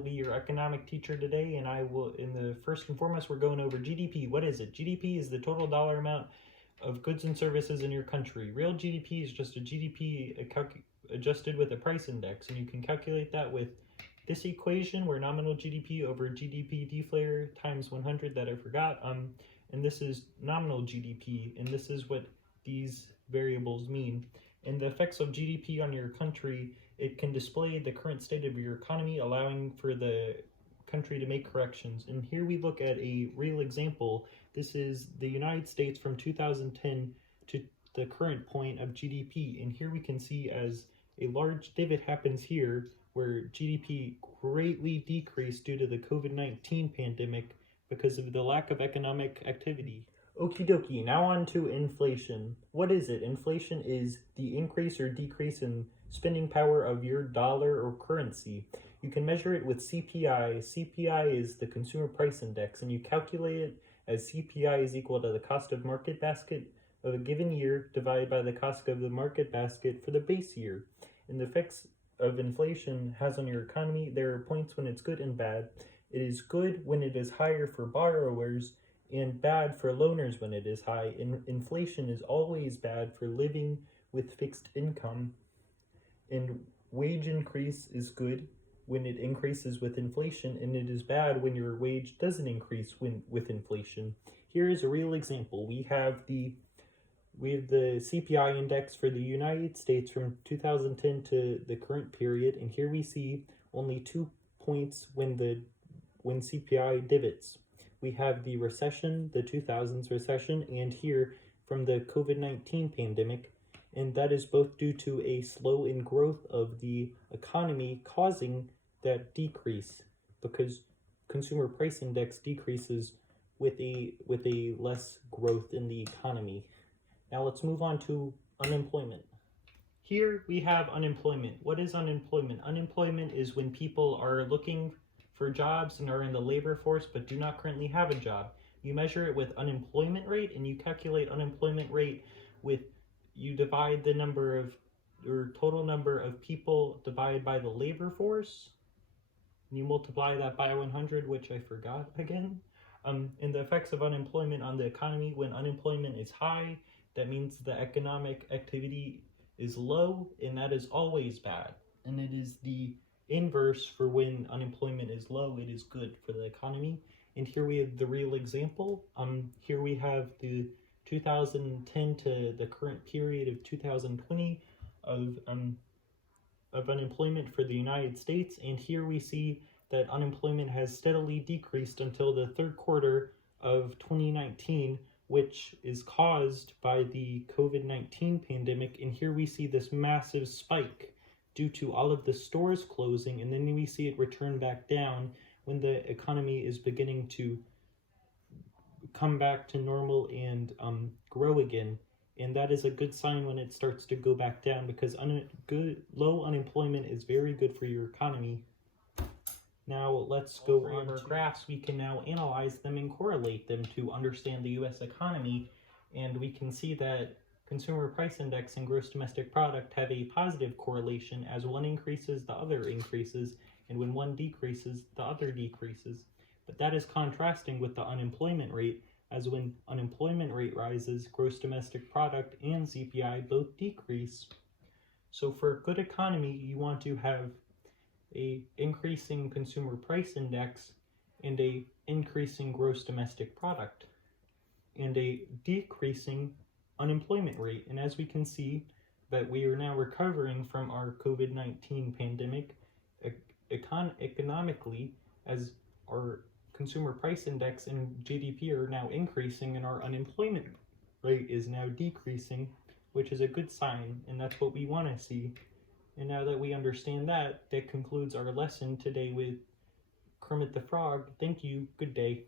will be your economic teacher today, and first and foremost, we're going over GDP. What is it? GDP is the total dollar amount of goods and services in your country. Real GDP is just a GDP adjusted with a price index, and you can calculate that with this equation, where nominal GDP over GDP deflator times 100 that I forgot, and this is nominal GDP, and this is what these variables mean. And the effects of GDP on your country, it can display the current state of your economy, allowing for the country to make corrections. And here we look at a real example. This is the United States from 2010 to the current point of GDP. And here we can see as a large divot happens here, where GDP greatly decreased due to the COVID-19 pandemic because of the lack of economic activity. Okie dokie, now on to inflation. What is it? Inflation is the increase or decrease in spending power of your dollar or currency. You can measure it with CPI. CPI is the Consumer Price Index, and you calculate it as CPI is equal to the cost of market basket of a given year divided by the cost of the market basket for the base year. And the effects of inflation has on your economy, there are points when it's good and bad. It is good when it is higher for borrowers and bad for loaners when it is high. Inflation is always bad for living with fixed income. And wage increase is good when it increases with inflation, and it is bad when your wage doesn't increase with inflation. Here is a real example. We have the CPI index for the United States from 2010 to the current period, and here we see only 2 points when CPI divots. We have the recession, the 2000s recession, and here from the COVID-19 pandemic, and that is both due to a slow in growth of the economy causing that decrease, because consumer price index decreases with a less growth in the economy. Now let's move on to unemployment. Here we have unemployment. What is unemployment? Unemployment is when people are looking for jobs and are in the labor force but do not currently have a job. You measure it with unemployment rate, and you calculate unemployment rate with, you divide the total number of people divided by the labor force, and you multiply that by 100, which I forgot again. And the effects of unemployment on the economy: when unemployment is high, that means the economic activity is low, and that is always bad. And it is the inverse for when unemployment is low, it is good for the economy. And here we have the real example. Here we have the 2010 to the current period of 2020 of unemployment for the United States. And here we see that unemployment has steadily decreased until the third quarter of 2019, which is caused by the COVID-19 pandemic. And here we see this massive spike due to all of the stores closing, and then we see it return back down when the economy is beginning to come back to normal and grow again. And that is a good sign when it starts to go back down, because low unemployment is very good for your economy. Now let's go on to our graphs. We can now analyze them and correlate them to understand the U.S. economy, and we can see that Consumer Price Index and Gross Domestic Product have a positive correlation. As one increases, the other increases, and when one decreases, the other decreases. But that is contrasting with the unemployment rate, as when unemployment rate rises, Gross Domestic Product and CPI both decrease. So for a good economy, you want to have a increasing Consumer Price Index and a increasing Gross Domestic Product and a decreasing unemployment rate. And as we can see that we are now recovering from our COVID-19 pandemic economically, as our Consumer Price Index and GDP are now increasing and our unemployment rate is now decreasing, which is a good sign, and that's what we want to see. And now that we understand that, that concludes our lesson today with Kermit the Frog. Thank you. Good day.